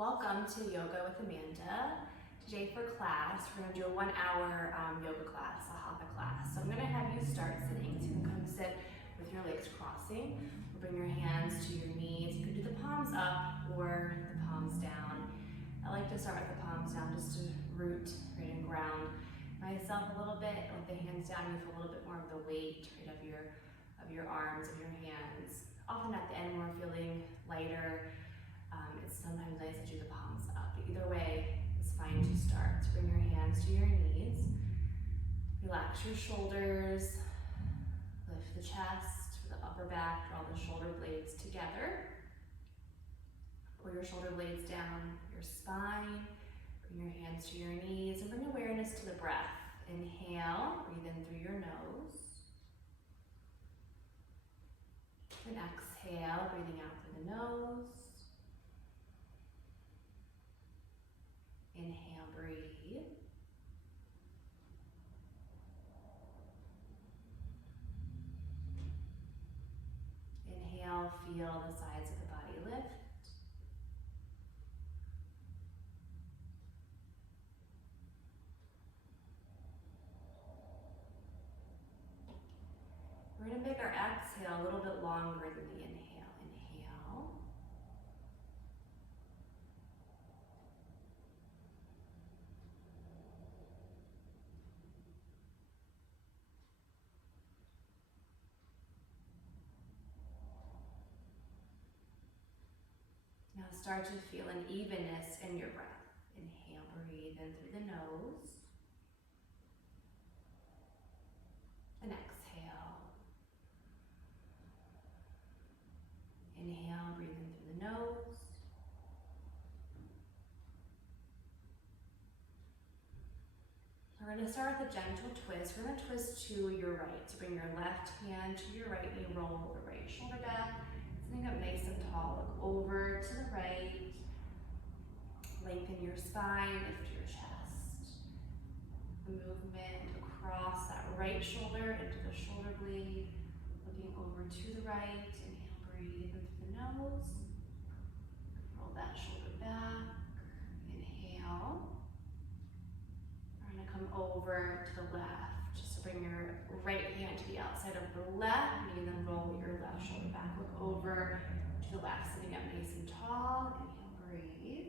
Welcome to Yoga with Amanda. Today for class, we're going to do a 1-hour yoga class, a hatha class. So I'm going to have you start sitting. So you can come sit with your legs crossing. We'll bring your hands to your knees. You can do the palms up or the palms down. I like to start with the palms down just to root right and ground myself a little bit. With the hands down, you feel a little bit more of the weight right of your arms, of your hands. Often at the end, we're feeling lighter. It's sometimes nice to do the palms up. But either way, it's fine to start. So bring your hands to your knees. Relax your shoulders. Lift the chest, the upper back, draw the shoulder blades together. Pull your shoulder blades down your spine. Bring your hands to your knees and bring awareness to the breath. Inhale, breathe in through your nose. And exhale, breathing out through the nose. Inhale, breathe. Inhale, feel the sides of the body lift. We're going to make our exhale a little bit longer than the inhale. Inhale. Now start to feel an evenness in your breath. Inhale, breathe in through the nose. And exhale. Inhale, breathe in through the nose. We're going to start with a gentle twist. We're going to twist to your right. So bring your left hand to your right knee, roll the right shoulder back. Sitting up nice and tall, look over to the right. Lengthen your spine, lift your chest. Movement across that right shoulder into the shoulder blade. Looking over to the right. Inhale, breathe in through the nose. Roll that shoulder back. Inhale. We're going to come over to the left. So bring your right hand to the outside of the left knee, then roll your left shoulder back. Look over to the left, sitting up nice and tall. Inhale, breathe.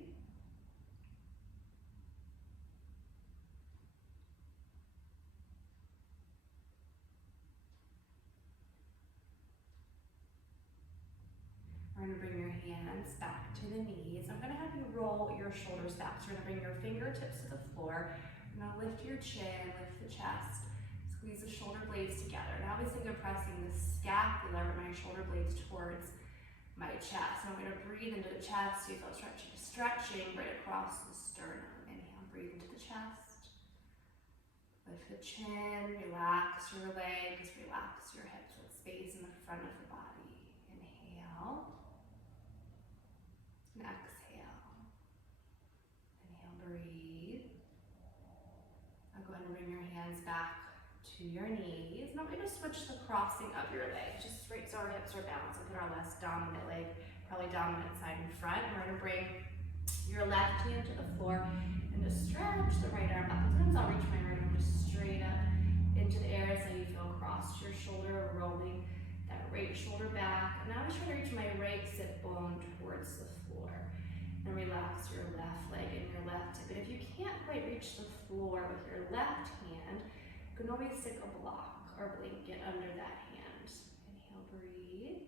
We're going to bring your hands back to the knees. I'm going to have you roll your shoulders back. So you're going to bring your fingertips to the floor. You're going to lift your chin, lift the chest. Squeeze the shoulder blades together. Now obviously I'm pressing the scapula or my shoulder blades towards my chest. And I'm going to breathe into the chest. So you feel stretching right across the sternum. Inhale, breathe into the chest. Lift the chin, relax your legs, relax your hips with space in the front of the body. Inhale. And exhale. Inhale, breathe. Now go ahead and bring your hands back to your knees. Now we're going to switch the crossing of your legs, just right so our hips are balanced. We'll put our less dominant leg, probably dominant side in front. And we're going to bring your left hand to the floor and just stretch the right arm up. Sometimes I'll reach my right arm just straight up into the air so you feel across your shoulder, rolling that right shoulder back. And now I'm just trying to reach my right sit bone towards the floor. And relax your left leg and your left hip. And if you can't quite reach the floor with your left hand, you can always stick a block or blanket under that hand. Inhale, breathe.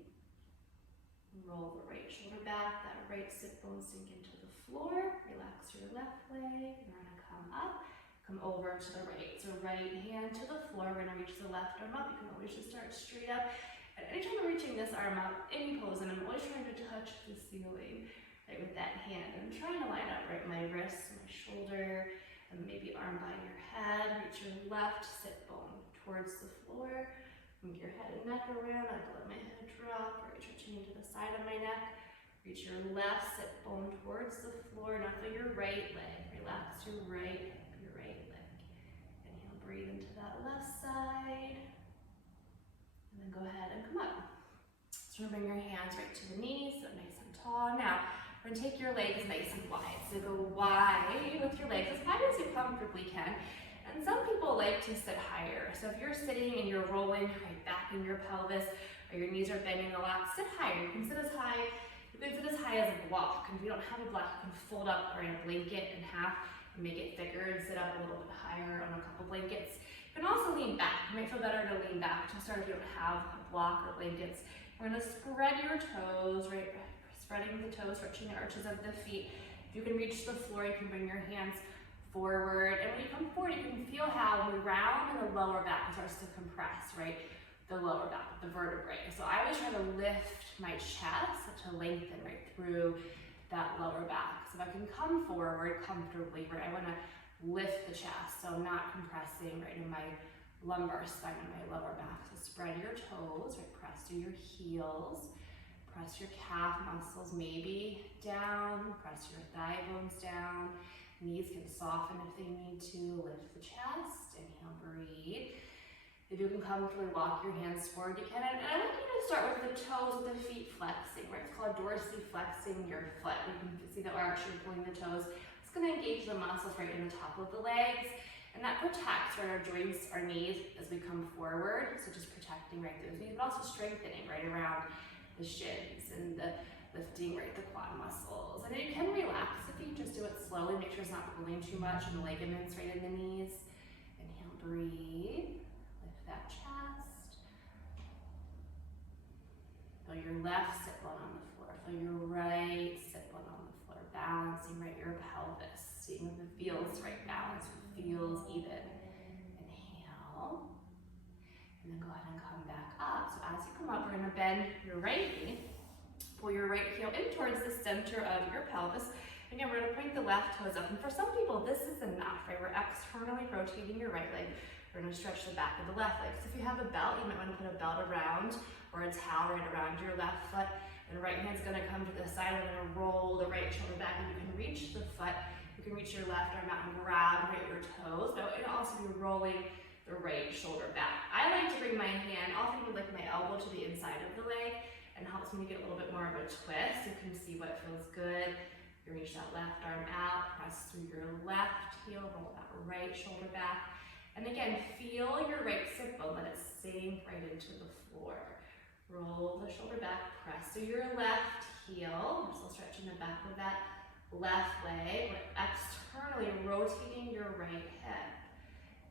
Roll the right shoulder back, that right sit bone sink into the floor. Relax your left leg. You're going to come up, come over to the right. So right hand to the floor. We're going to reach the left arm up. You can always just start straight up. And anytime I'm reaching this arm up, any pose, and I'm always trying to touch the ceiling right with that hand. I'm trying to line up right my wrist, my shoulder, and maybe arm by your head. Reach your left sit bone towards the floor. Move your head and neck around. I let my head drop. Reach your chin to the side of my neck. Reach your left sit bone towards the floor. Now feel your right leg. Relax your right hip, your right leg. Inhale, breathe into that left side. And then go ahead and come up. So bring your hands right to the knees, so nice and tall. Now, We're gonna take your legs nice and wide. So go wide with your legs as wide as you comfortably can. And some people like to sit higher. So if you're sitting and you're rolling right back in your pelvis, or your knees are bending a lot, sit higher. You can sit as high as a block. And if you don't have a block, you can fold up or in a blanket in half and make it thicker and sit up a little bit higher on a couple blankets. You can also lean back. It might feel better to lean back to start if you don't have a block or blankets. We're gonna spread your toes, right? Spreading the toes, stretching the arches of the feet. If you can reach the floor, you can bring your hands forward. And when you come forward, you can feel how the round and the lower back starts to compress, right? The lower back, the vertebrae. So I always try to lift my chest to lengthen right through that lower back. So if I can come forward comfortably, right? I wanna lift the chest, so I'm not compressing right in my lumbar spine and my lower back. So spread your toes, right? Press through your heels. Press your calf muscles maybe down, press your thigh bones down. Knees can soften if they need to. Lift the chest, inhale, breathe. If you can comfortably walk your hands forward, you can. And I want you to start with the toes, with the feet flexing, right? It's called dorsiflexing your foot. You can see the arch, you're pulling the toes. It's gonna engage the muscles right in the top of the legs. And that protects right, our joints, our knees as we come forward. So just protecting right those knees, but also strengthening right around the shins and the lifting right the quad muscles. And then you can relax the feet, just do it slowly, make sure it's not pulling too much in the ligaments right in the knees. Inhale, breathe, lift that chest. Feel your left sit bone on the floor, feel your right sit bone on the floor, balancing right your pelvis, seeing if it feels right, balance, if it feels even. Inhale. And then go ahead and come back up. So as you come up, we're gonna bend your right knee, pull your right heel in towards the center of your pelvis. Again, we're gonna point the left toes up. And for some people, this is enough, right? We're externally rotating your right leg. We're gonna stretch the back of the left leg. So if you have a belt, you might wanna put a belt around or a towel right around your left foot. And the right hand's gonna come to the side. We're gonna roll the right shoulder back and you can reach the foot. You can reach your left arm out and grab right your toes. But you can also be rolling the right shoulder back. I like to bring my hand, often with like my elbow to the inside of the leg, and helps me get a little bit more of a twist. You can see what feels good. You reach that left arm out, press through your left heel, roll that right shoulder back. And again, feel your right sit bone, let it sink right into the floor. Roll the shoulder back, press through your left heel. We're still stretching the back of that left leg. We're externally rotating your right hip.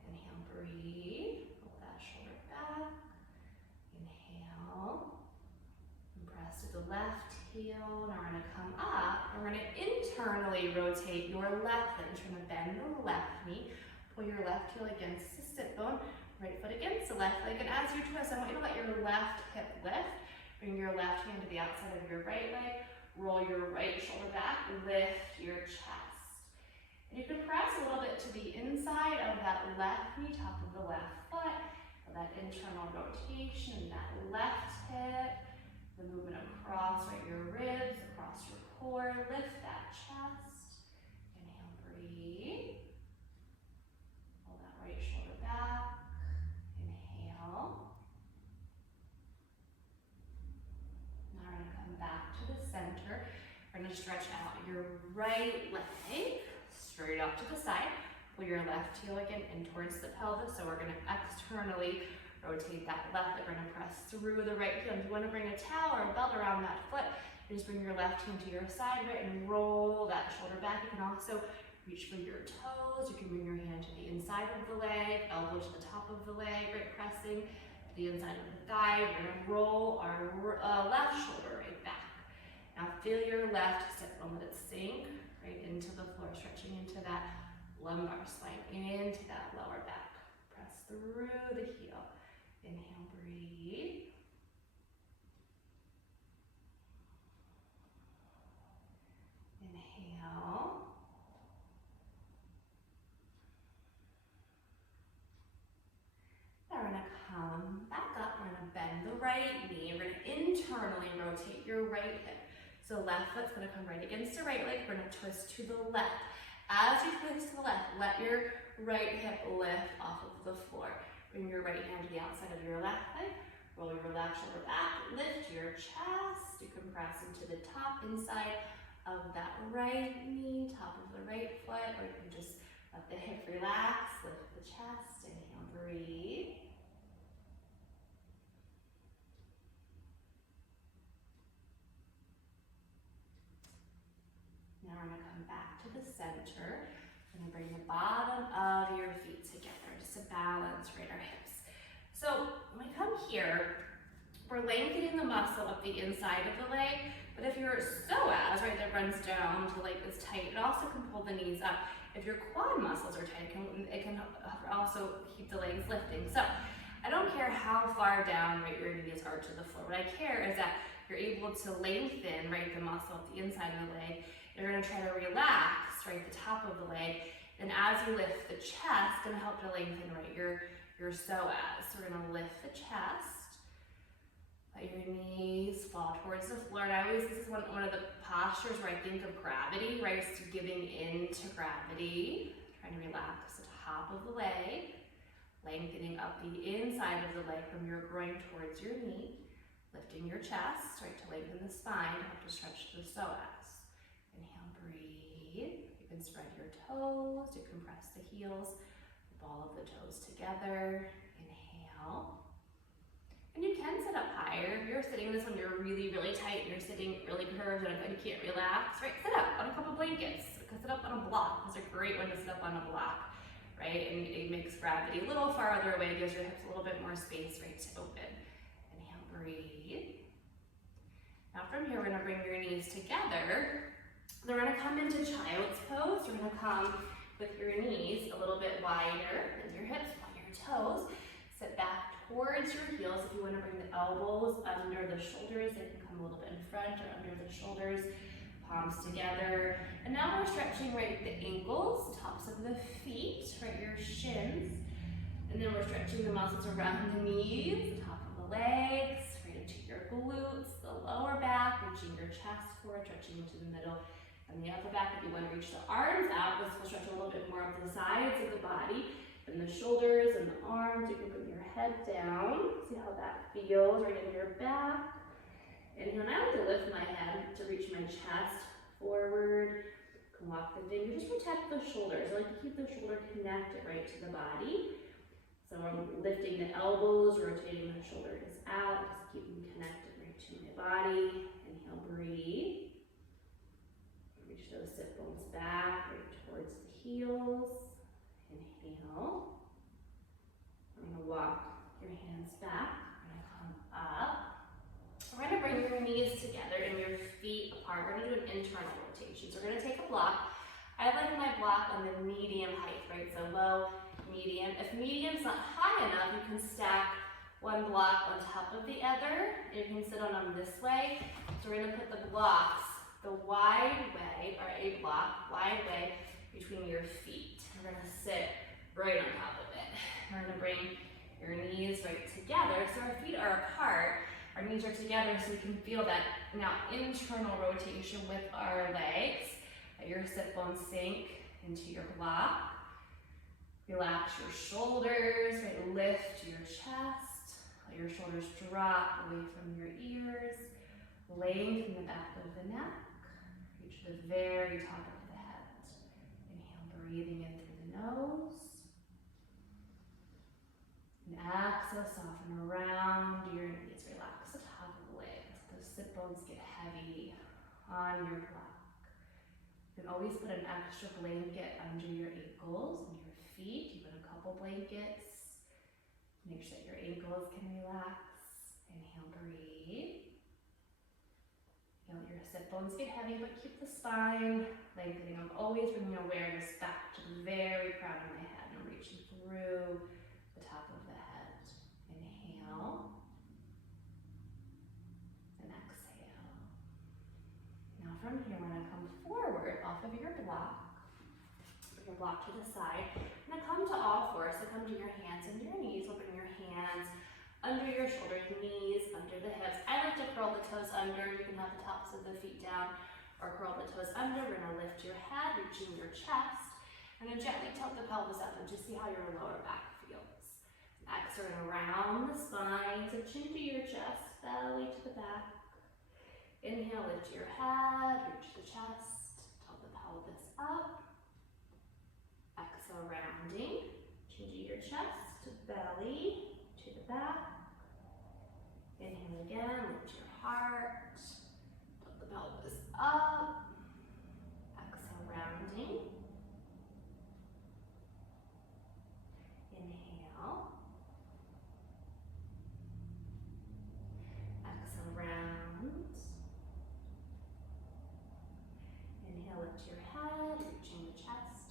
Inhale, breathe, pull that shoulder back. Inhale, and press to the left heel. Now we're gonna come up, and we're gonna internally rotate your left leg. You're gonna bend the left knee, pull your left heel against the sit bone, right foot against the left leg, and as you twist, I want you to let your left hip lift. Bring your left hand to the outside of your right leg, roll your right shoulder back, lift your chest. And you can press a little bit to the inside of that left knee, top of the left foot, for that internal rotation, that left hip, the movement across right your ribs, across your core, lift that chest. Inhale, breathe. Pull that right shoulder back. Inhale. Now we're gonna come back to the center. We're gonna stretch out your right leg straight out to the side. Pull your left heel again in towards the pelvis. So we're gonna externally rotate that left leg. We're gonna press through the right heel. If you wanna bring a towel or a belt around that foot, you just bring your left hand to your side, right, and roll that shoulder back. You can also reach for your toes. You can bring your hand to the inside of the leg, elbow to the top of the leg, right, pressing to the inside of the thigh. We're gonna roll our left shoulder right back. Now feel your left sit bone, let it sink right into the floor, stretching into that lumbar spine, into that lower back. Press through the heel. Inhale, breathe. Inhale. Now we're gonna come back up. We're gonna bend the right knee. We're gonna internally rotate your right hip. So left foot's gonna come right against the right leg. We're gonna twist to the left. As you twist to the left, let your right hip lift off of the floor. Bring your right hand to the outside of your left leg. Roll your left shoulder back. Lift your chest. You can press into the top inside of that right knee, top of the right foot, or you can just let the hip relax, lift the chest, inhale, breathe. Now we're gonna come back to the center. We're gonna bring the bottom of your feet together just to balance, right, our hips. So when we come here, we're lengthening the muscle up the inside of the leg, but if your psoas, right, that runs down to like is tight, it also can pull the knees up. If your quad muscles are tight, it can also keep the legs lifting. So I don't care how far down, right, your knees are to the floor. What I care is that you're able to lengthen, right, the muscle at the inside of the leg. You're gonna try to relax, right, the top of the leg. And as you lift the chest, it's gonna help to lengthen, right, your psoas. So we're gonna lift the chest, let your knees fall towards the floor. And this is one of the postures where I think of gravity, right, it's giving in to gravity. Trying to relax the top of the leg, lengthening up the inside of the leg from your groin towards your knee. Lifting your chest, right, to lengthen the spine, to help to stretch the psoas. Inhale, breathe. You can spread your toes, you can press the heels, the ball of the toes together. Inhale. And you can sit up higher. If you're sitting this one, you're really, really tight, and you're sitting really curved, and you can't relax, right? Sit up on a couple blankets. You can sit up on a block. It's a great one to sit up on a block, right? And it makes gravity a little farther away, gives your hips a little bit more space, right, to open. Inhale, breathe. Now from here, we're gonna bring your knees together. Then we're gonna come into child's pose. You're gonna come with your knees a little bit wider than your hips, point your toes. Sit back towards your heels. If you wanna bring the elbows under the shoulders, they can come a little bit in front or under the shoulders. Palms together. And now we're stretching, right, the ankles, tops of the feet, right, your shins. And then we're stretching the muscles around the knees, the top of the legs, right into your glutes, the lower back, reaching your chest forward, stretching into the middle and the upper back. If you want to reach the arms out, this will stretch a little bit more of the sides of the body and the shoulders and the arms. You can bring your head down. See how that feels right in your back. And then I like to lift my head to reach my chest forward. You can walk the finger, just protect the shoulders. I like to keep the shoulder connected right to the body. So I'm lifting the elbows, rotating the shoulders out, just keep them connected right to my body. Inhale, breathe. Reach those sit bones back, right towards the heels. Inhale. We're gonna walk your hands back. We're gonna come up. We're gonna bring your knees together and your feet apart. We're gonna do an internal rotation. So we're gonna take a block. I like my block on the medium height, right? So low, medium. If medium's not high enough, you can stack one block on top of the other. You can sit on them this way. So we're gonna put the blocks the wide way, or a block, wide way between your feet. We're gonna sit right on top of it. We're gonna bring your knees right together. So our feet are apart, our knees are together, so we can feel that now internal rotation with our legs. Let your sit bones sink into your block. Relax your shoulders, right? Lift your chest. Let your shoulders drop away from your ears. Lengthen the back of the neck. Reach the very top of the head. Inhale, breathing in through the nose. And exhale, soften around your knees. Relax the top of the legs. Those sit bones get heavy on your block. You can always put an extra blanket under your ankles and your feet. You put a couple blankets. Make sure that your ankles can relax. Inhale, breathe. Your sit bones get heavy, but keep the spine lengthening. I'm always bringing awareness back to the very crown of my head. I'm reaching through the top of the head. Inhale. And exhale. Now from here, when I come forward off of your block, bring your block to the side. I'm gonna come to all fours. So come to your hands and your knees. We'll bring your hands under your shoulders, knees under the hips. I like to curl the toes under. You can have the tops of the feet down or curl the toes under. We're gonna lift your head, reaching your chest. And then gently tilt the pelvis up and just see how your lower back feels. Exhale around the spine, so chin to your chest, belly to the back. Inhale, lift your head, reach the chest, tilt the pelvis up. Exhale, rounding, changing your chest to belly, to the back. Inhale again, lift your heart, tilt the pelvis up. Exhale, rounding. Inhale. Exhale, round. Inhale, lift your head, reaching the chest,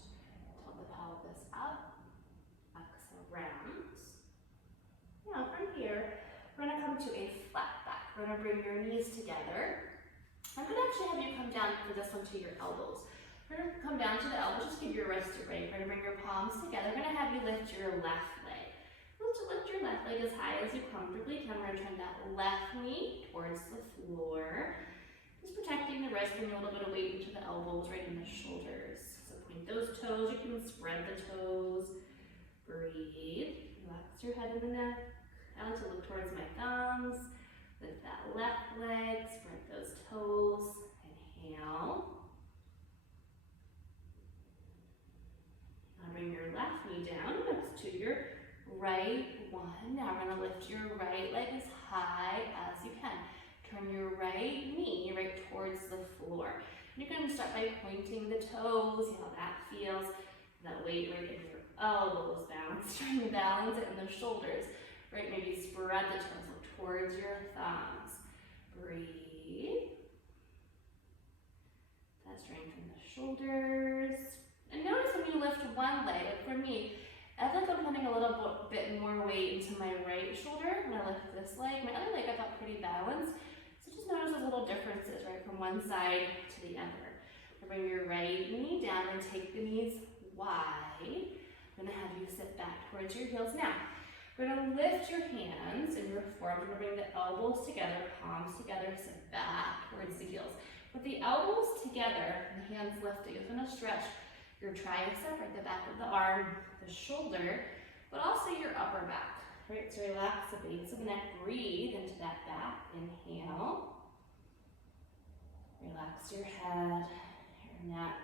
tilt the pelvis up. Exhale, round. Now from here, we're gonna come to a flat back. We're gonna bring your knees together. I'm gonna actually have you come down for this one to your elbows. We're gonna come down to the elbows, just give your wrist a break. We're gonna bring your palms together. We're gonna have you lift your left leg. Lift your left leg as high as you comfortably can. We're gonna turn that left knee towards the floor. Just protecting the wrist, bring a little bit of weight into the elbows, right in the shoulders. So point those toes, you can spread the toes. Breathe, relax your head and the neck. I like to look towards my thumbs. Lift that left leg, spread those toes. Inhale. Now bring your left knee down next to your right one. Now we're gonna lift your right leg as high as you can. Turn your right knee right towards the floor. You're gonna start by pointing the toes, see how that feels. That weight right in your elbows, balance, trying to balance it in the shoulders. Right, maybe spread the toes, look towards your thumbs. Breathe. That strengthen the shoulders. And notice when you lift one leg, like for me, I feel like I'm putting a little bit more weight into my right shoulder when I lift this leg. My other leg I felt pretty balanced. So just notice those little differences, right, from one side to the other. Bring your right knee down and take the knees wide. I'm gonna have you sit back towards your heels. Now, we're gonna lift your hands in your forearms. We're gonna bring the elbows together, palms together, sit back towards the heels. With the elbows together, the hands lifted, you're gonna stretch your tricep, right, the back of the arm, the shoulder, but also your upper back, right? So relax the base of the neck, breathe into that back, inhale. Relax your head, your neck,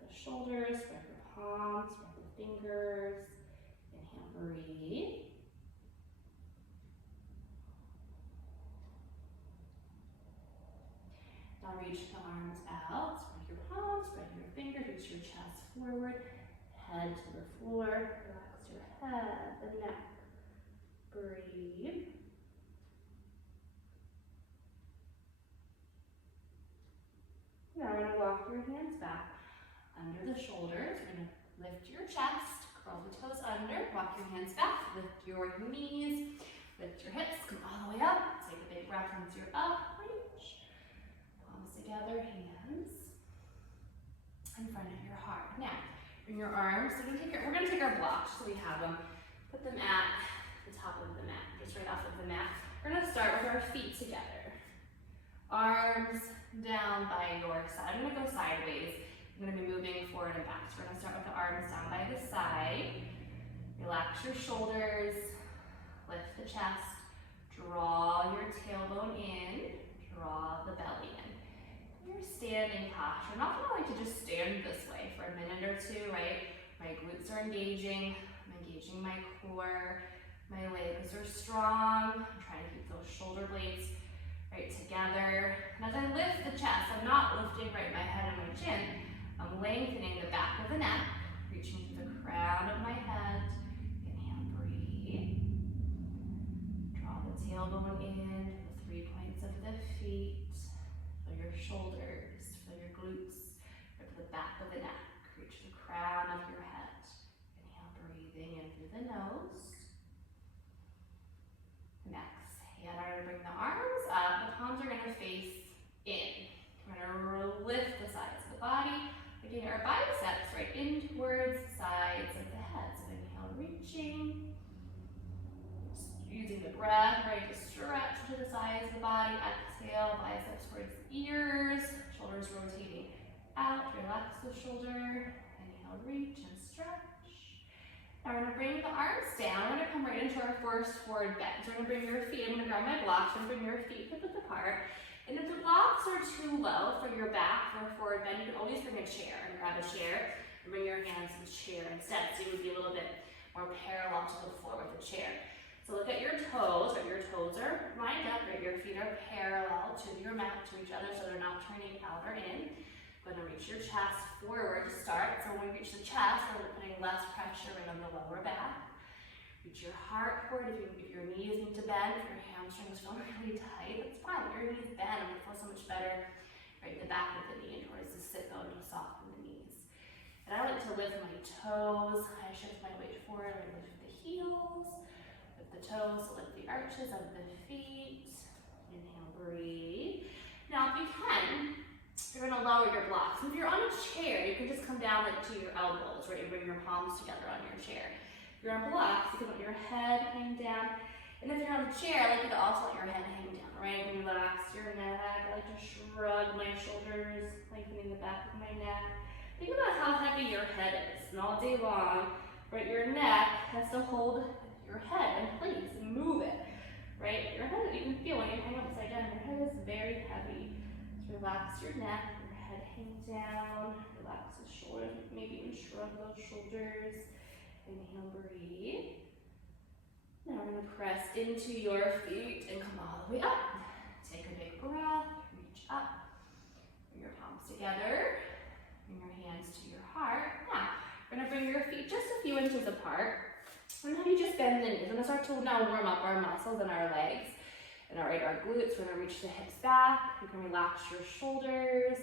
the shoulders, spread your palms, spread the fingers. Inhale, breathe. Now reach the arms out, spread your palms, spread your fingers, reach your chest forward, head to the floor, relax your head, the neck, breathe. Now we're gonna walk your hands back under the shoulders. We're gonna lift your chest, curl the toes under, walk your hands back, lift your knees, lift your hips, come all the way up, take a big breath once you're up, reach. Together, hands in front of your heart. Now, bring your arms. So we're going to take our blocks, so we have them. Put them at the top of the mat, just right off of the mat. We're going to start with our feet together. Arms down by your side. I'm going to go sideways. I'm going to be moving forward and back. So we're going to start with the arms down by the side. Relax your shoulders. Lift the chest. Draw your tailbone in. Draw the belly in. Your standing posture. I'm not gonna like to just stand this way for a minute or two, right? My glutes are engaging, I'm engaging my core, my legs are strong. I'm trying to keep those shoulder blades right together. And as I lift the chest, I'm not lifting right my head and my chin. I'm lengthening the back of the neck, reaching to the crown of my head. Inhale, breathe. Draw the tailbone in to the 3 points of the feet. Feel your shoulders, feel your glutes, or to the back of the neck. Reach the crown of your head. Inhale, breathing in through the nose. And exhale, I'm going to bring the arms up. The palms are going to face in. We're going to lift the sides of the body. We're getting our biceps right in towards the sides of the head. So inhale, reaching. Using the breath, right, to stretch to the sides of the body. Exhale, biceps towards the ears, shoulders rotating out. Relax the shoulder. Inhale, reach and stretch. Now we're going to bring the arms down. We're going to come right into our first forward bend. So we're going to bring your feet, I'm going to grab my blocks and bring your feet hip width apart. And if the blocks too low for your back for a forward bend, you can always bring a chair and grab a chair and bring your hands to the chair instead. So you would be a little bit more parallel to the floor with the chair. So look at your toes, right? Your toes are lined up, right? Your feet are parallel to your mat, to each other, so they're not turning out or in. Going to reach your chest forward to start. So when we reach the chest, we're putting less pressure right on the lower back. Reach your heart forward. If your knees need to bend, if your hamstrings feel really tight, that's fine. Let your knees bend. It feels so much better right in the back of the knee and towards the sit bone to soften the knees. And I like to lift my toes. I shift my weight forward. I lift the heels, lift the toes, lift the arches of the feet. Inhale, breathe. Now, if you can, you're going to lower your blocks. If you're on a chair, you can just come down like to your elbows, right? You bring your palms together on your chair. If you're on blocks, you can let your head hang down. And if you're on the chair, I like you to also let your head hang down, right? Relax your neck. I like to shrug my shoulders, lengthening the back of my neck. Think about how heavy your head is. And all day long, right, your neck has to hold your head in place and move it, right? Your head, you can feel when you hang upside down, your head is very heavy. So relax your neck, your head hang down, relax the shoulders, maybe even shrug those shoulders. Inhale, breathe. Now we're going to press into your feet and come all the way up. Take a big breath, reach up, bring your palms together, bring your hands to your heart. Now, we're going to bring your feet just a few inches apart. And then you just bend the knees. We're going to start to now warm up our muscles and our legs. And all right, our glutes, we're going to reach the hips back. You can relax your shoulders.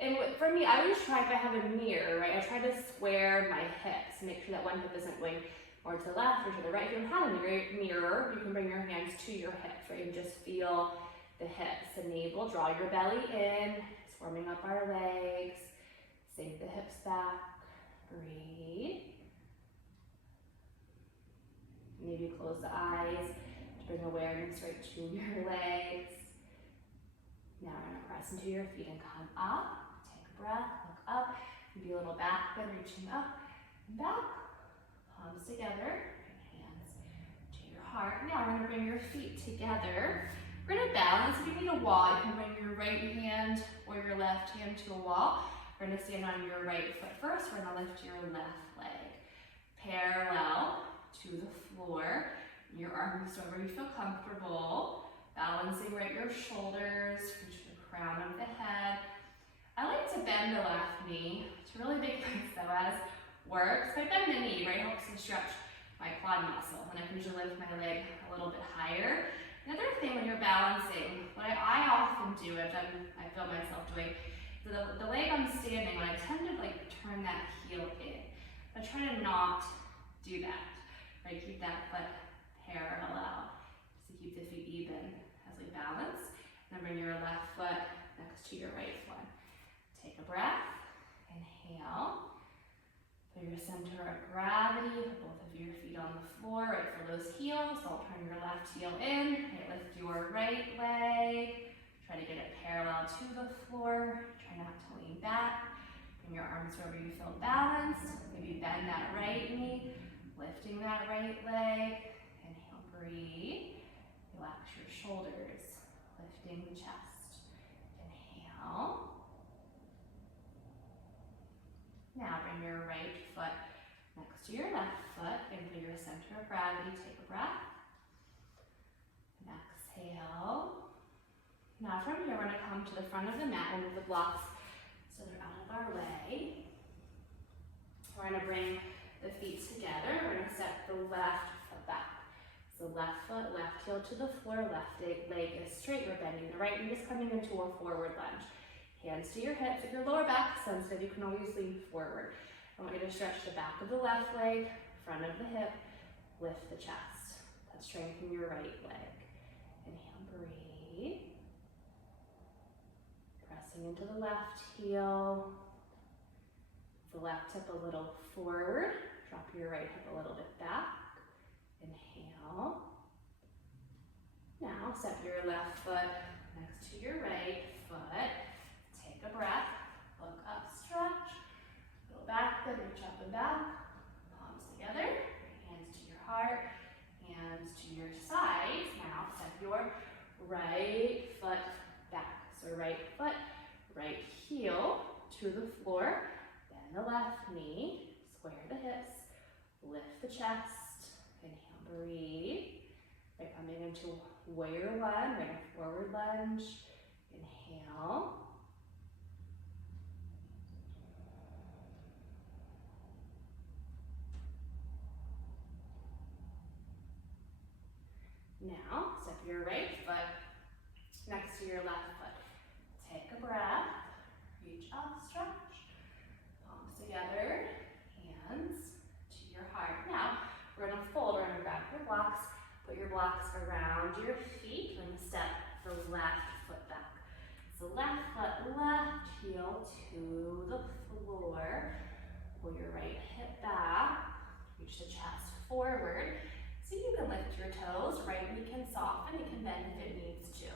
And for me, I always try, if I have a mirror, right, I try to square my hips, make sure that one hip isn't going more to the left or to the right. If you don't have a mirror, you can bring your hands to your hips, right, and just feel the hips. The navel, draw your belly in, it's warming up our legs. Sink the hips back, breathe. Maybe close the eyes to bring awareness right to your legs. Now we're going to press into your feet and come up. Take a breath, look up, maybe a little back bend, reaching up and back. Palms together, hands to your heart. Now we're going to bring your feet together. We're going to balance. If you need a wall, you can bring your right hand or your left hand to a wall. We're going to stand on your right foot first. We're going to lift your left leg parallel to the floor. Your arms wherever you feel comfortable. Balancing right your shoulders, reach the crown of the head. I like to bend the left knee. It's a really big place though, as works. If I bend the knee, right, helps to stretch my quad muscle. And I can usually lift my leg a little bit higher. Another thing when you're balancing, what I often do, I feel myself doing, the leg I'm standing on, I tend to like turn that heel in. I try to not do that, right? Keep that foot parallel. Keep the feet even as we balance. And then bring your left foot next to your right foot. Take a breath. Inhale. Put your center of gravity. Put both of your feet on the floor. Right for those heels. Don't turn your left heel in. Right, lift your right leg. Try to get it parallel to the floor. Try not to lean back. Bring your arms wherever you feel balanced. Maybe bend that right knee. Lifting that right leg. Inhale, breathe. Relax your shoulders, lifting the chest. Inhale. Now bring your right foot next to your left foot into your center of gravity. Take a breath. And exhale. Now from here, we're going to come to the front of the mat and move the blocks so they're out of our way. We're going to bring the feet together. We're going to step the left foot back. So left foot, left heel to the floor, left leg is straight. We're bending the right knee, just coming into a forward lunge. Hands to your hips. If your lower back is sensitive, you can always lean forward. I want you to stretch the back of the left leg, front of the hip, lift the chest. Let's strengthen your right leg. Inhale, breathe. Pressing into the left heel. The left hip a little forward. Drop your right hip a little bit back. Inhale. Now step your left foot next to your right foot. Take a breath. Look up, stretch. Go back, then reach up and back. Palms together. Hands to your heart. Hands to your sides. Now step your right foot back. So right right foot, right heel to the floor. Bend the left knee, square the hips, lift the chest. Inhale, breathe. Right, coming into warrior one, right, forward lunge. Inhale. Now, step your right foot next to your left foot. Take a breath, reach up, stretch, palms together, hands to your heart. Now, we're gonna fold, we're gonna grab your blocks, put your blocks around your feet. We're gonna step the left foot back. So left foot, left heel to the floor. Pull your right hip back, reach the chest forward. So you can lift your toes, right knee can soften, it can bend if it needs to.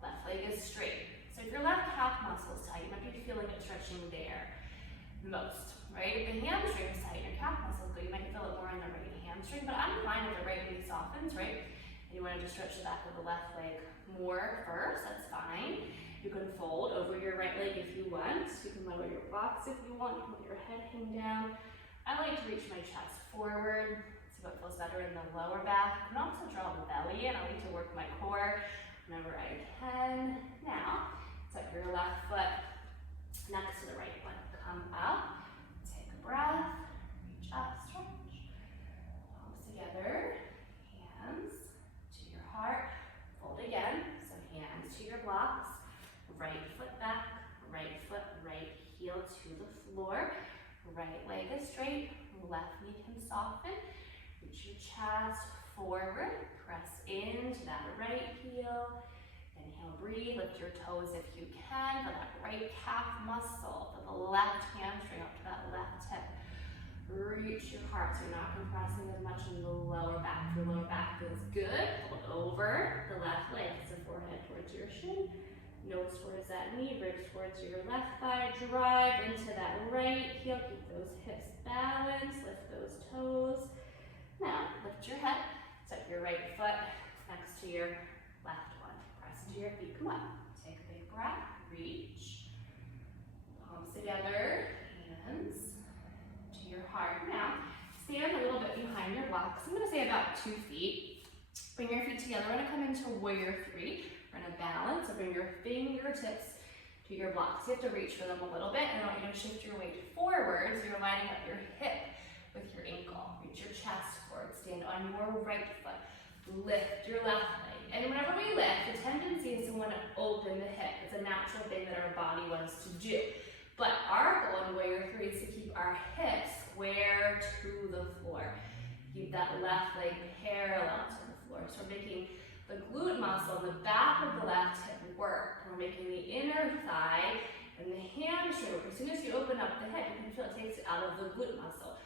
Left leg is straight. So if your left calf muscle is tight, you might be feeling it stretching there most, right? If the hamstring is tight, your calf muscle is good, you might feel it more in the right hamstring, but I'm fine if the right knee softens, right? And you want to just stretch the back of the left leg more first, that's fine. You can fold over your right leg if you want. You can lower your blocks if you want. You can let your head hang down. I like to reach my chest forward. What feels better in the lower back. You can also draw the belly in. I like to work my core whenever I can. Now, step your left foot next to the right one. Come up, take a breath, reach up, stretch. Palms together, hands to your heart. Fold again, so hands to your blocks. Right foot back, right foot, right heel to the floor. Right leg is straight, left knee can soften. Reach your chest forward, press into that right heel. Inhale, breathe, lift your toes if you can. Feel that right calf muscle, feel the left hamstring up to that left hip. Reach your heart so you're not compressing as much in the lower back. If your lower back feels good, hold over the left leg. So forehead towards your shin, nose towards that knee, ribs towards your left thigh. Drive into that right heel, keep those hips balanced, lift those toes. Now, lift your head, step your right foot next to your left one. Press into your feet, come up. Take a big breath, reach. Palms together, hands to your heart. Now, stand a little bit behind your blocks. I'm gonna say about 2 feet. Bring your feet together, we're gonna come into warrior three. We're gonna balance, so bring your fingertips to your blocks. You have to reach for them a little bit, and I want you to shift your weight forward, so you're lining up your hip with your ankle. Reach your chest forward, stand on your right foot, lift your left leg. And whenever we lift, the tendency is to want to open the hip. It's a natural thing that our body wants to do. But our goal in warrior three is to keep our hips square to the floor. Keep that left leg parallel to the floor. So we're making the glute muscle in the back of the left hip work. We're making the inner thigh and the hamstring work. As soon as you open up the hip, you can feel it takes it out of the glute muscle.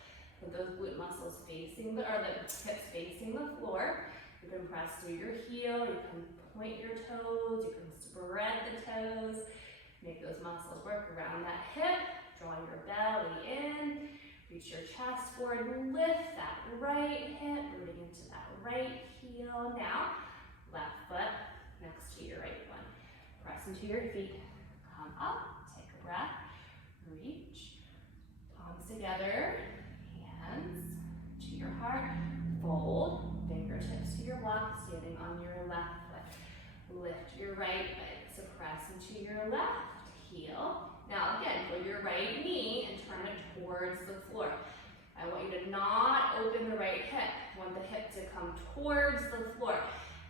With those glute muscles facing the hips facing the floor. You can press through your heel, you can point your toes, you can spread the toes, make those muscles work around that hip, draw your belly in, reach your chest forward, lift that right hip, rooting into that right heel. Now, left foot next to your right one. Press into your feet, come up, take a breath, reach, palms together, hands to your heart, fold, fingertips to your blocks, standing on your left foot. Lift your right leg, so press into your left heel. Now again, go your right knee and turn it towards the floor. I want you to not open the right hip. I want the hip to come towards the floor.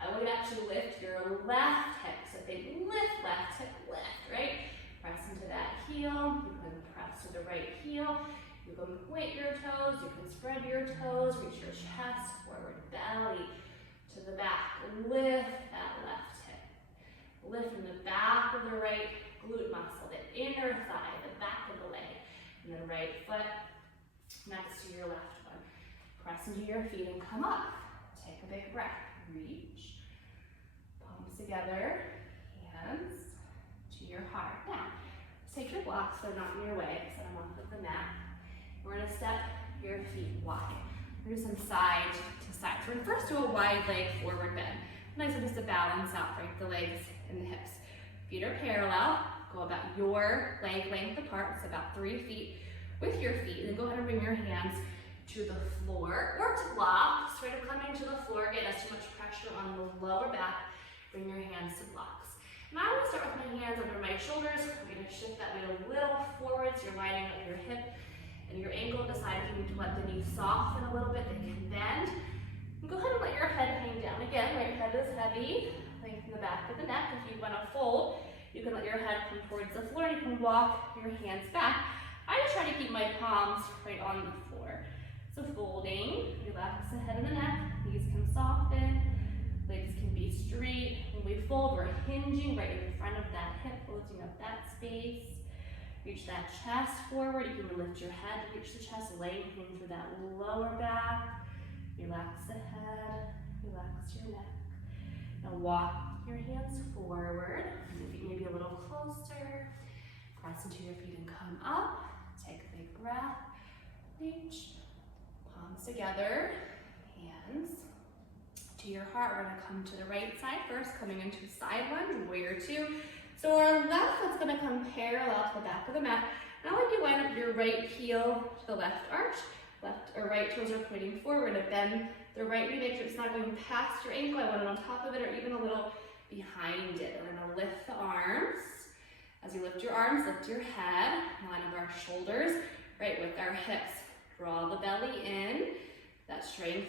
I want you to actually lift your left hip. So big lift, left hip, lift, right? Press into that heel. You can press to the right heel. You can point your toes, you can spread your toes, reach your chest forward, belly to the back. Lift that left hip. Lift from the back of the right glute muscle, the inner thigh, the back of the leg. And then right foot next to your left one. Press into your feet and come up. Take a big breath. Reach. Palms together, hands to your heart. Now, take your blocks, they're not in your way, set them off of the mat. We're gonna step your feet wide. We're gonna do some side to side. So we're gonna first do a wide leg forward bend. Nice one just to balance out, right? The legs and the hips. Feet are parallel. Go about your leg length apart, so about 3 feet with your feet. And then go ahead and bring your hands to the floor or to block. Straight up coming to the floor. Again, that's too much pressure on the lower back. Bring your hands to blocks. Now I'm gonna start with my hands under my shoulders. We're gonna shift that weight a little forward, so you're lining up your hip and your ankle. Decide if you need to let the knee soften a little bit, they can bend. And go ahead and let your head hang down. Again, right head is heavy. Lengthen the back of the neck. If you wanna fold, you can let your head come towards the floor. You can walk your hands back. I just try to keep my palms right on the floor. So folding, relax the head and the neck. Knees can soften. Legs can be straight. When we fold, we're hinging right in front of that hip, lifting up that space. Reach that chest forward. You can lift your head, reach the chest, lengthening through that lower back. Relax the head, relax your neck. Now walk your hands forward. Your feet maybe a little closer. Press into your feet and come up. Take a big breath. Reach. Palms together. Hands to your heart. We're going to come to the right side first, coming into side lunge, warrior two. So our left foot's going to come parallel to the back of the mat. Now like you line up your right heel to the left arch. Left or right toes are pointing forward. We're going to bend the right knee, make sure it's not going past your ankle. I want it on top of it or even a little behind it. We're going to lift the arms. As you lift your arms, lift your head. Line up our shoulders right with our hips. Draw the belly in. That strength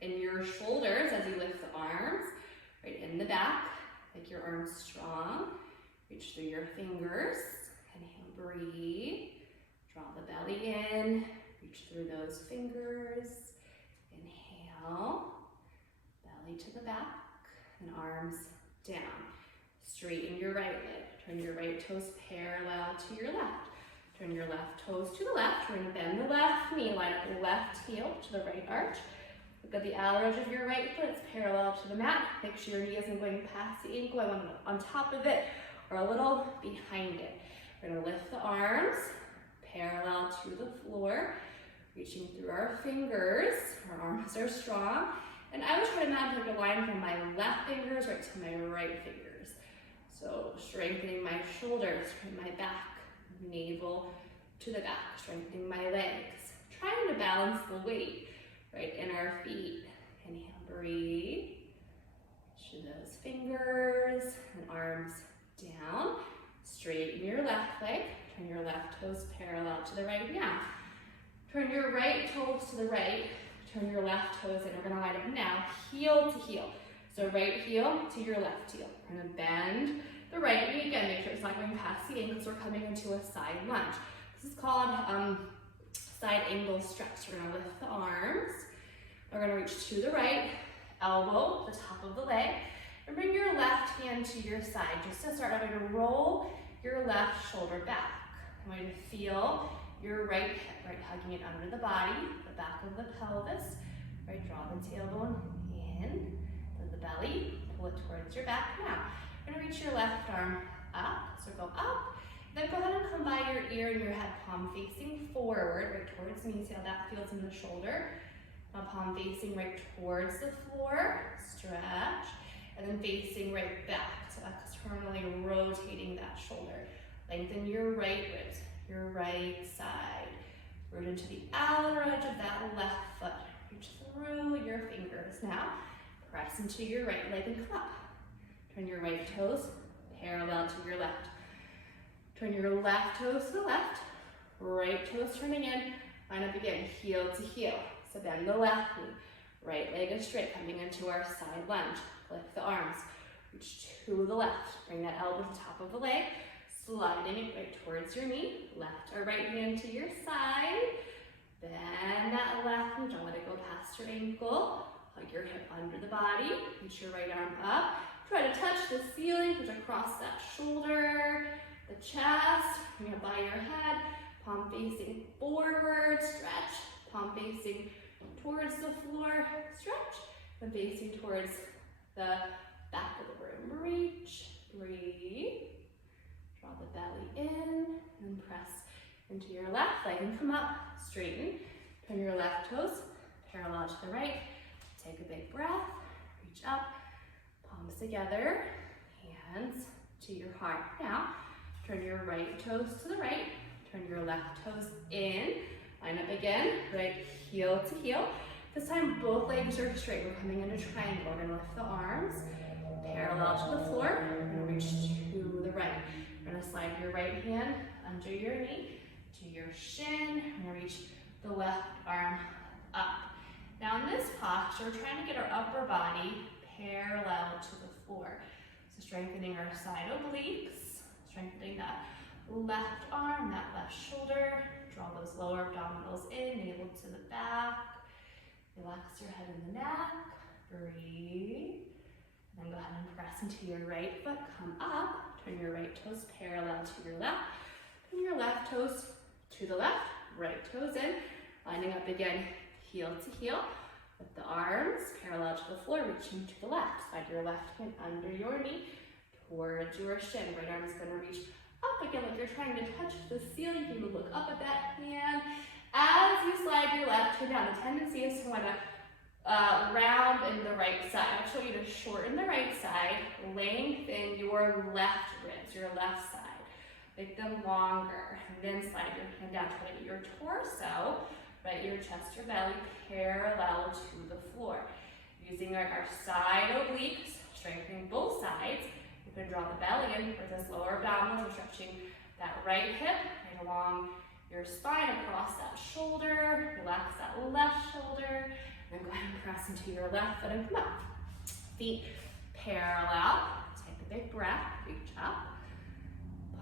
in your shoulders as you lift the arms. Right in the back. Make your arms strong. Reach through your fingers. Inhale, breathe. Draw the belly in. Reach through those fingers. Inhale. Belly to the back. And arms down. Straighten your right leg. Turn your right toes parallel to your left. Turn your left toes to the left. We're going to bend the left knee. Line up the left heel to the right arch. Look at the outer edge of your right foot. It's parallel to the mat. Make sure your knee isn't going past the ankle. I want it on top of it or a little behind it. We're going to lift the arms parallel to the floor. Reaching through our fingers. Our arms are strong. And I would try to imagine like a line from my left fingers right to my right fingers. So strengthening my shoulders, my back, navel to the back, strengthening my legs. Trying to balance the weight right in our feet. Inhale, breathe. Reach those fingers and arms down. Straighten your left leg. Turn your left toes parallel to the right now. Turn your right toes to the right. Turn your left toes in. We're going to line up now, heel to heel. So right heel to your left heel. We're going to bend the right knee again. Make sure it's not going past the ankles. We're coming into a side lunge. This is called side angle stretch. We're going to lift the arms. We're going to reach to the right, elbow, the top of the leg, and bring your left hand to your side. Just to start, I'm going to roll your left shoulder back. I'm going to feel your right hip, right hugging it under the body, the back of the pelvis. Right, draw the tailbone in, to the belly, pull it towards your back. Now, you're going to reach your left arm up, so go up. Then go ahead and come by your ear and your head, palm facing forward, right towards me. See how that feels in the shoulder. Now palm facing right towards the floor, stretch, and then facing right back. So externally rotating that shoulder. Lengthen your right ribs, your right side. Root into the outer edge of that left foot. Reach through your fingers. Now, press into your right leg and come up. Turn your right toes parallel to your left. Turn your left toes to the left. Right toes turning in. Line up again, heel to heel. So bend the left knee. Right leg is straight, coming into our side lunge. Lift the arms. Reach to the left. Bring that elbow to the top of the leg. Sliding it right towards your knee. Left or right hand to your side. Bend that left knee. Don't let it go past your ankle. Hug your hip under the body. Reach your right arm up. Try to touch the ceiling. Push across that shoulder, the chest. Bring it by your head. Palm facing forward. Stretch. Palm facing towards the floor. Stretch. And facing towards the back of the room. Reach. Breathe. Draw the belly in and press into your left leg and come up, straighten. Turn your left toes parallel to the right. Take a big breath, reach up, palms together, hands to your heart. Now, turn your right toes to the right, turn your left toes in, line up again, right heel to heel. This time, both legs are straight. We're coming into triangle. We're gonna lift the arms, parallel to the floor. We're gonna reach to the right. We're gonna slide your right hand under your knee to your shin. We're gonna reach the left arm up. Now in this posture, we're trying to get our upper body parallel to the floor. So strengthening our side obliques, strengthening that left arm, that left shoulder. Draw those lower abdominals in, navel to the back. Relax your head and the neck. Breathe. And then go ahead and press into your right foot. Come up. Turn your right toes parallel to your left. Turn your left toes to the left. Right toes in. Lining up again, heel to heel. With the arms parallel to the floor, reaching to the left. Slide your left hand under your knee towards your shin. Right arm is going to reach up again like you're trying to touch the ceiling. You can look up at that hand. As you slide your left hand down, the tendency is to want to round in the right side. I'll show you to shorten the right side, lengthen your left ribs, your left side. Make them longer, and then slide your hand down. Try to get your torso, right, your chest, your belly parallel to the floor. Using our side obliques, strengthening both sides. You can draw the belly in for this lower abdominals. You're stretching that right hip right along your spine, across that shoulder. Relax that left shoulder. And then go ahead and press into your left foot and come up. Feet parallel. Take a big breath. Reach up.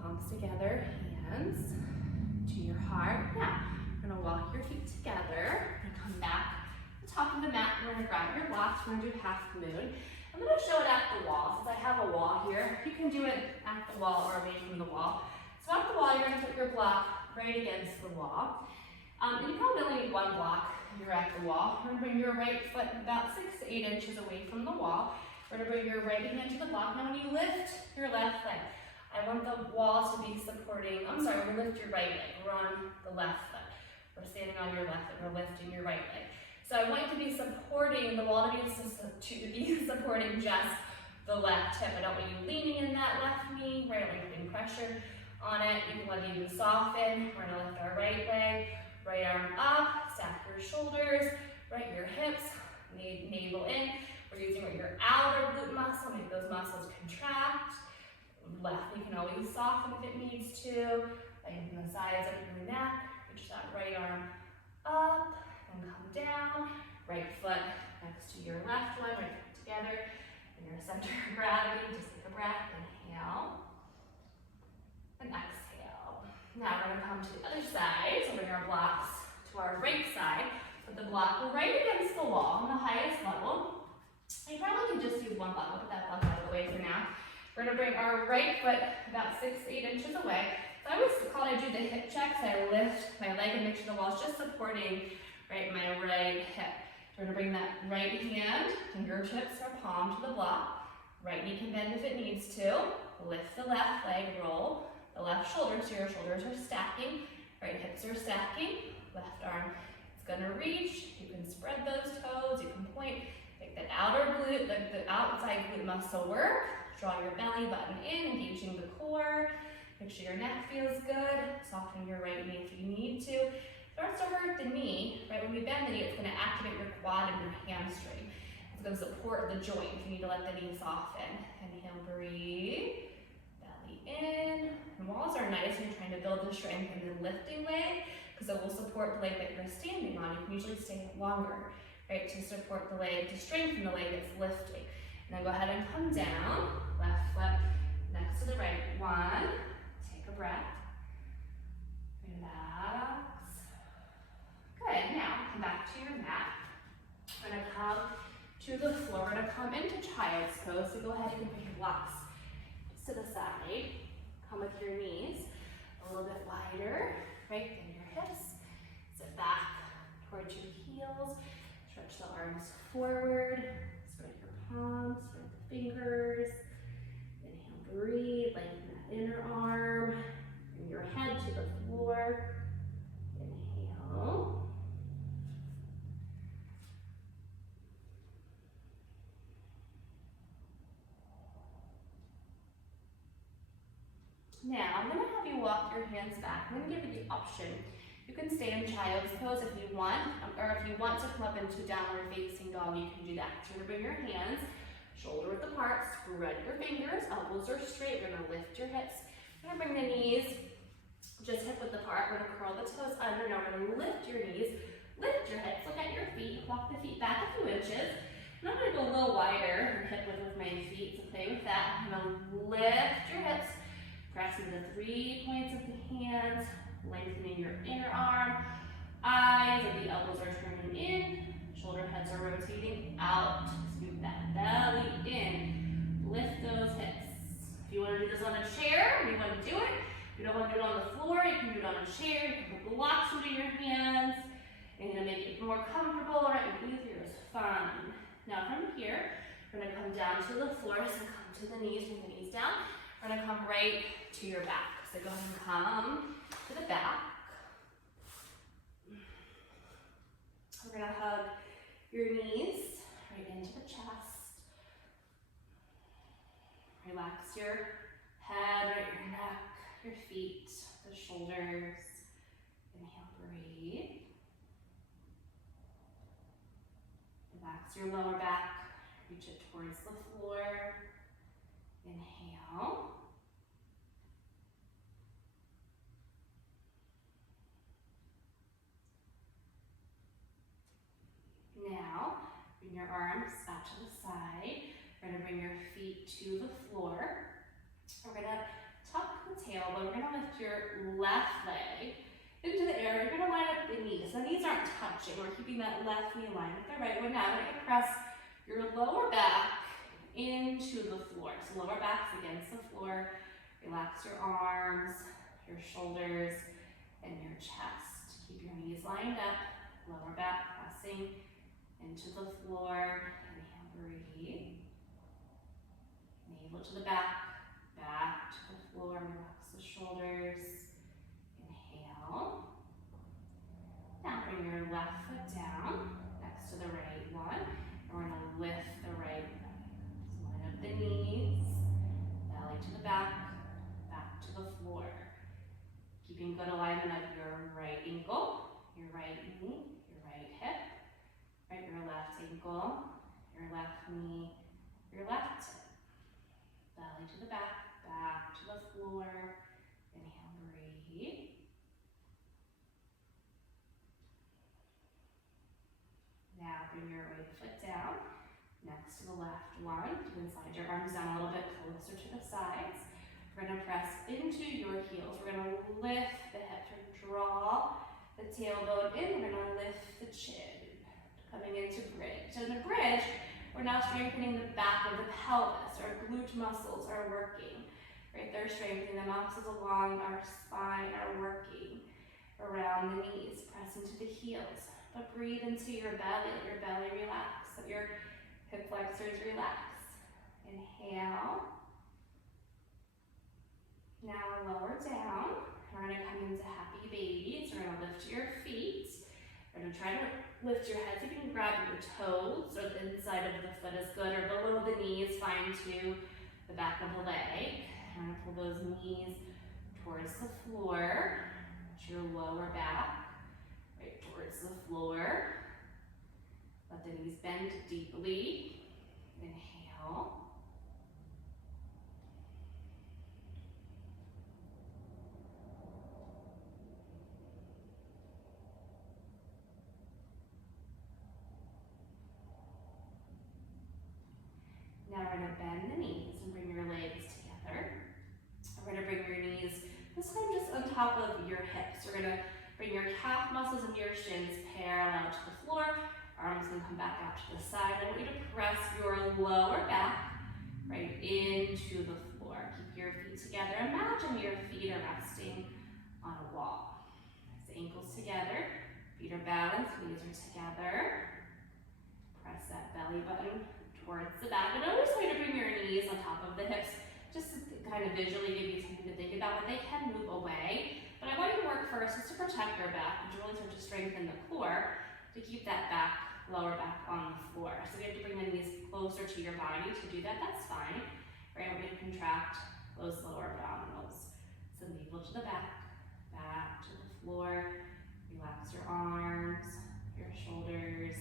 Palms together. Hands to your heart. Now, we're going to walk your feet together. We're going to come back to the top of the mat. We're going to grab your blocks. We're going to do half moon. I'm going to show it at the wall. Since I have a wall here, you can do it at the wall or away from the wall. So at the wall, you're going to put your block right against the wall. And you probably only need one block if you're at the wall. We're going to bring your right foot about 6 to 8 inches away from the wall. We're going to bring your right hand to the block. Now when you lift your left leg, I want the wall to be supporting, we lift your right leg. We're on the left foot. We're standing on your left leg. We're lifting your right leg. So I want it to be supporting, the wall to be supporting just the left hip. I don't want you leaning in that left knee, right? I don't want you putting pressure on it. You can let it even soften. We're gonna lift our right leg, right arm up, stack your shoulders, right, your hips, navel in. We're using your outer glute muscle, make those muscles contract. Left knee can always soften if it needs to. Lengthen the sides of your neck, reach that right arm up, and come down. Right foot next to your left one, right foot together. In your center of gravity, just take a breath, inhale. And exhale. Now we're going to come to the other side. So bring our blocks to our right side. Put the block right against the wall on the highest level. And you probably can just use one block. I'll put that block out of the way for now. We're going to bring our right foot about 6 to 8 inches away. So I always call it, I do the hip check. So I lift my leg and make sure the wall is just supporting my right hip. We're going to bring that right hand, fingertips or palm to the block. Right knee can bend if it needs to. Lift the left leg, roll the left shoulder, so your shoulders are stacking, right hips are stacking, left arm is going to reach. You can spread those toes, you can point, make that outer glute, the outside glute muscle work. Draw your belly button in, engaging the core. Make sure your neck feels good. Soften your right knee if you need to. Starts to hurt the knee, right? When we bend the knee, it's going to activate your quad and your hamstring. It's going to support the joint. You need to let the knee soften. Inhale, breathe. Belly in. And walls are nice when you're trying to build the strength in the lifting leg, because it will support the leg that you're standing on. You can usually stay longer, right, to support the leg, to strengthen the leg that's lifting. And then go ahead and come down. Left foot next to the right. One. Take a breath. Relax. Good. Now come back to your mat. We're going to come to the floor. We're going to come into child's pose. So go ahead and put your blocks just to the side. Come with your knees a little bit wider, right? Bend your hips. Sit back towards your heels. Stretch the arms forward. Spread your palms, spread the fingers. Inhale, breathe. Lengthen that inner you walk your hands back. I'm going to give you the option. You can stay in child's pose if you want, or if you want to come up into downward facing dog, you can do that. So you're going to bring your hands shoulder width apart, spread your fingers, elbows are straight. You're going to lift your hips. You're going to bring the knees just hip width apart. We're going to curl the toes under. Now we're going to lift your knees, lift your hips, look at your feet, walk the feet back a few inches. And I'm going to go a little wider hip width with my feet, so play with that. I'm going to lift your hips, pressing the 3 points of the hands, lengthening your inner arm, eyes, and the elbows are turning in, shoulder heads are rotating out. Scoop that belly in, lift those hips. If you want to do this on a chair, you want to do it. If you don't want to do it on the floor, you can do it on a chair. You can put blocks into your hands. And to make it more comfortable, right, and easier is fun. Now from here, we're going to come down to the floor, so come to the knees, bring the knees down. We're going to come right to your back. So go ahead and come to the back. We're going to hug your knees right into the chest. Relax your head, right, your neck, your feet, the shoulders. Inhale, breathe. Relax your lower back, reach it towards the floor. Inhale. Now, bring your arms out to the side. We're going to bring your feet to the floor. We're going to tuck the tailbone. We're going to lift your left leg into the air. You're going to line up the knees. The knees aren't touching. We're keeping that left knee lined with the right one. Now we're going to press your lower back into the floor. So lower back's against the floor. Relax your arms, your shoulders, and your chest. Keep your knees lined up. Lower back pressing into the floor. Inhale, breathe. Navel to the back, back to the floor. Relax the shoulders. Inhale. Now bring your left foot down next to the right one. And we're going to lift the right leg. So line up the knees, belly to the back, back to the floor. Keeping good alignment of your right ankle, your right knee, your right hip, right, your left ankle, your left knee, your left hip. Belly to the back, back to the floor. Inhale, breathe. Now bring your right foot down next to the left one. You can slide your arms down a little bit closer to the sides. We're going to press into your heels. We're going to lift the hips or draw the tailbone in. We're going to lift the chin. Coming into bridge. So in the bridge, we're now strengthening the back of the pelvis. Our glute muscles are working. Right, they're strengthening. The muscles along our spine are working. Around the knees, press into the heels. But breathe into your belly. Let your belly relax. Let your hip flexors relax. Inhale. Now lower down. We're going to come into happy babies. We're going to lift your feet. We're going to try to lift your head. So you can grab your toes, or the inside of the foot is good, or below the knees, fine to the back of the leg. We're going to pull those knees towards the floor. Your lower back, right towards the floor. Let the knees bend deeply. Inhale. Now we're going to bend the knees and bring your legs together. We're going to bring your knees this time just on top of your hips. We're going to bring your calf muscles and your shins parallel to the floor. Arms going to come back out to the side. I want you to press your lower back right into the floor. Keep your feet together. Imagine your feet are resting on a wall. Press the ankles together. Feet are balanced. Knees are together. Press that belly button towards the back. And notice how you bring your knees on top of the hips, just to kind of visually give you something to think about, but they can move away. But I want you to work first just to protect your back, and to really start to strengthen the core, to keep that back, lower back on the floor. So you have to bring the knees closer to your body. To do that, that's fine. Right, we're going to contract those lower abdominals. So navel to the back, back to the floor. Relax your arms, your shoulders,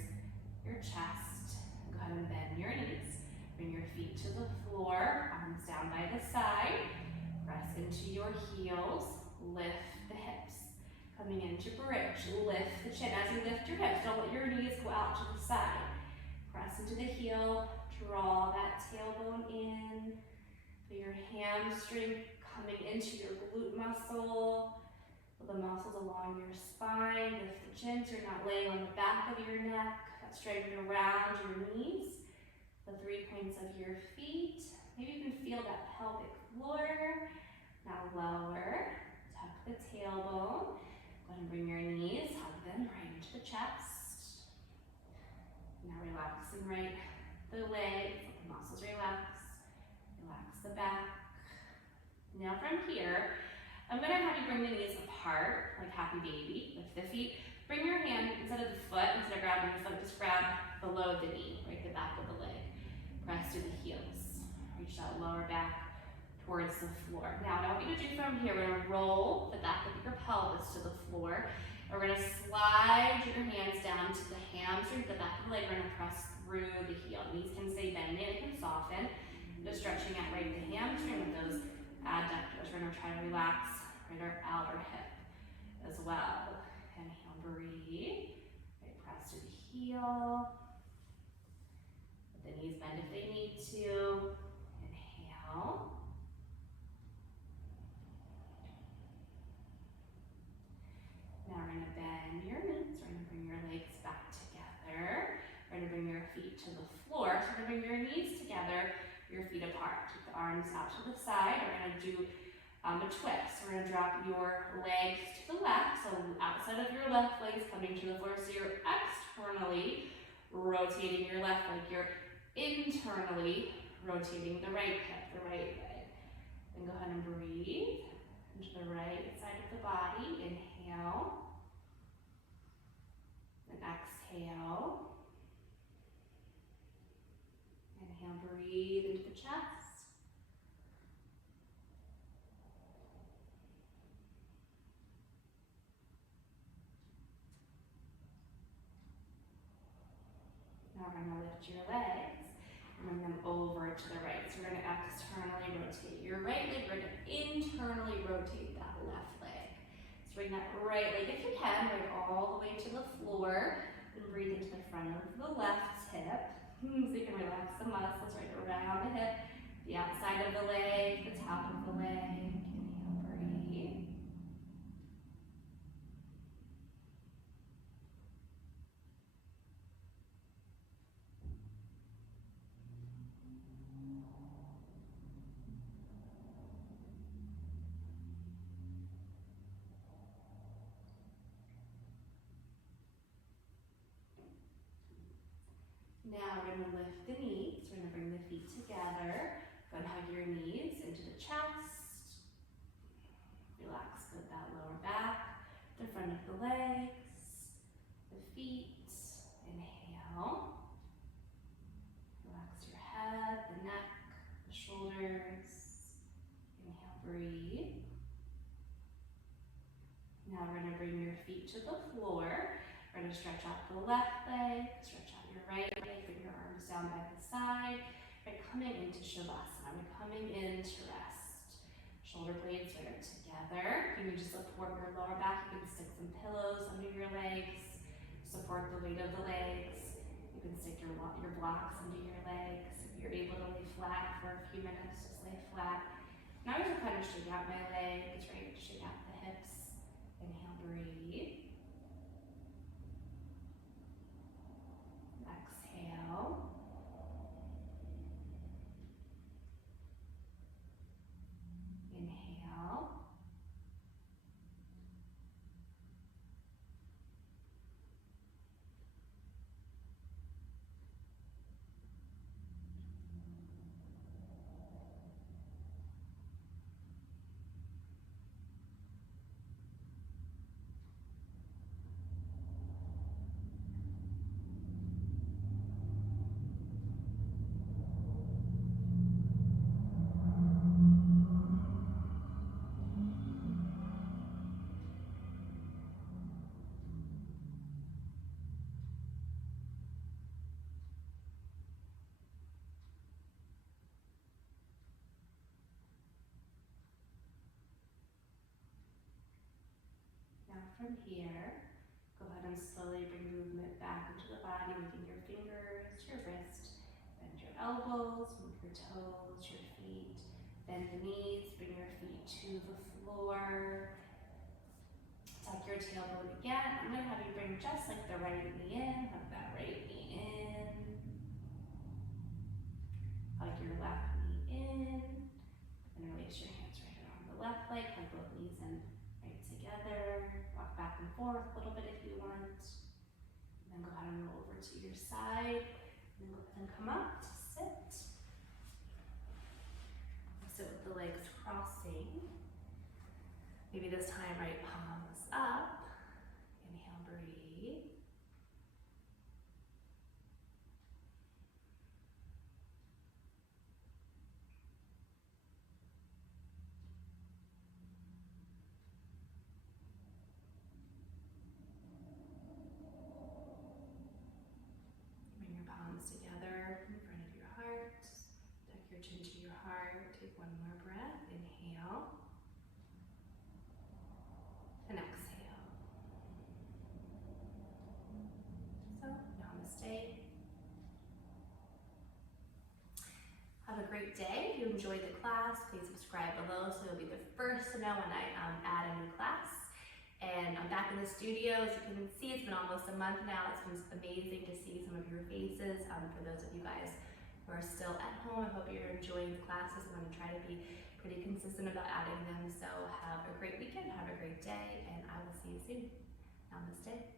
your chest. Go ahead and bend your knees. Bring your feet to the floor, arms down by the side. Press into your heels, lift the hips. Coming into bridge, lift the chin. As you lift your hips, don't let your knees go out to the side. Press into the heel, draw that tailbone in. Feel your hamstring coming into your glute muscle. Feel the muscles along your spine. Lift the chin so you're not laying on the back of your neck. That strength around your knees. The 3 points of your feet. Maybe you can feel that pelvic floor. Now lower, tuck the tailbone. Go ahead and bring your knees, hug them right into the chest. Now relaxing right the legs, let the muscles relax. Relax the back. Now from here, I'm gonna have you bring the knees apart, like happy baby. Lift the feet. Bring your hand instead of the foot, instead of grabbing the foot, just grab below the knee, right, the back of the leg. Press to the heels. Reach that lower back towards the floor. Now, what I want you to do from here, we're gonna roll the back of your pelvis to the floor. We're gonna slide your hands down to the hamstring, the back of the leg. We're gonna press through the heel. Knees can stay bended, it can soften. Just stretching out right the hamstring with those adductors. We're gonna try to relax right our outer hip as well. Inhale, breathe. Right, press to the heel. Let the knees bend if they need to. Inhale. Now we're gonna bend your knees. We're gonna bring your legs back together. We're gonna bring your feet to the floor. So we're gonna bring your knees together, your feet apart. Keep the arms out to the side. We're gonna do a twist. We're gonna drop your legs to the left. So outside of your left leg is coming to the floor. So you're externally rotating your left leg. You're internally rotating the right hip, the right leg. Then go ahead and breathe into the right side of the body. Inhale. And exhale. Inhale, breathe into the chest. Now we're going to lift your legs and bring them over to the right. So we're going to externally rotate your right leg. We're going to internally rotate that left leg. So bring that right leg, if you can, right all the way to the floor. And breathe into the front of the left hip. So you can relax the muscles right around the hip, the outside of the leg, the top of the leg. Inhale, breathe. Now we're going to lift the knees. We're going to bring the feet together. Go and hug your knees into the chest. Relax with that lower back, the front of the legs, the feet. Inhale. Relax your head, the neck, the shoulders. Inhale, breathe. Now we're going to bring your feet to the floor. We're going to stretch out the left leg, stretch out your right leg, bring your arms down by the side. Right, coming into Shavasana, we're coming into rest. Shoulder blades right together. You need to support your lower back. You can stick some pillows under your legs, support the weight of the legs. You can stick your blocks under your legs. If you're able to lay flat for a few minutes, just lay flat. Now I'm going to kind of shake out my legs, right? Shake out the hips. Inhale, breathe. Exhale. Inhale. from here. Go ahead and slowly bring movement back into the body, moving your fingers, your wrist, bend your elbows, move your toes, your feet, bend the knees, bring your feet to the floor. Tuck your tailbone again. I'm gonna have you bring just like the right knee in, hug that right knee in. Hug your left knee in. And release your hands right around the left leg, hug both knees in right together. Walk back and forth a little bit if you want. And then go ahead and roll over to your side. And then go ahead and come up to sit. Sit with the legs crossing. Maybe this time right palms up. Inhale, breathe. Bring your palms together in front of your heart. Tuck your chin to your heart. Take one more breath. Inhale. And exhale. So, namaste. Have a great day. If you enjoyed the class, please subscribe below so you'll be the first to know when I add a new class. And I'm back in the studio. As you can see, it's been almost a month now. It's been amazing to see some of your faces. For those of you guys who are still at home, I hope you're enjoying the classes. I'm going to try to be pretty consistent about adding them. So have a great weekend, have a great day, and I will see you soon. Namaste.